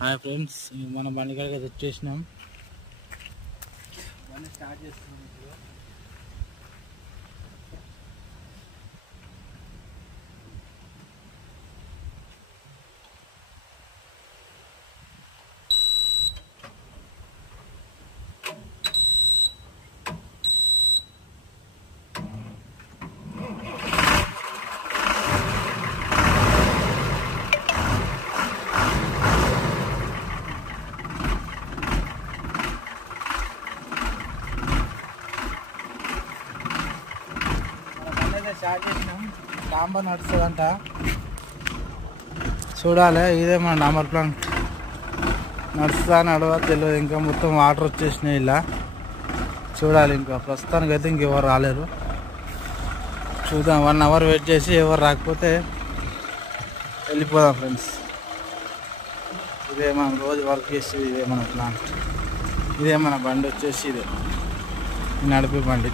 Hi friends, మనం బండి కాడికి వచ్చేసినాం. బండి స్టార్ట్ చేస్తున్నాం ఇప్పుడు. స్టార్ట్ చేసినాం. డాంబర్ నడుస్తుందంట, చూడాలి. ఇదే మన డాంబర్ ప్లాంట్ నడుస్తుందా నడవా తెలియదు. ఇంకా మొత్తం వాటర్ వచ్చేసినాయి ఇలా, చూడాలి. ఇంకా ప్రస్తుతానికి అయితే ఇంకెవరు రాలేరు. చూద్దాం, 1 అవర్ వెయిట్ చేసి ఎవరు రాకపోతే వెళ్ళిపోదాం ఫ్రెండ్స్. ఇదే మనం రోజు వర్క్ చేసేది, ఇదే మన ప్లాంట్, ఇదే మన బండి వచ్చేసి ఇదే నడిపే బండి.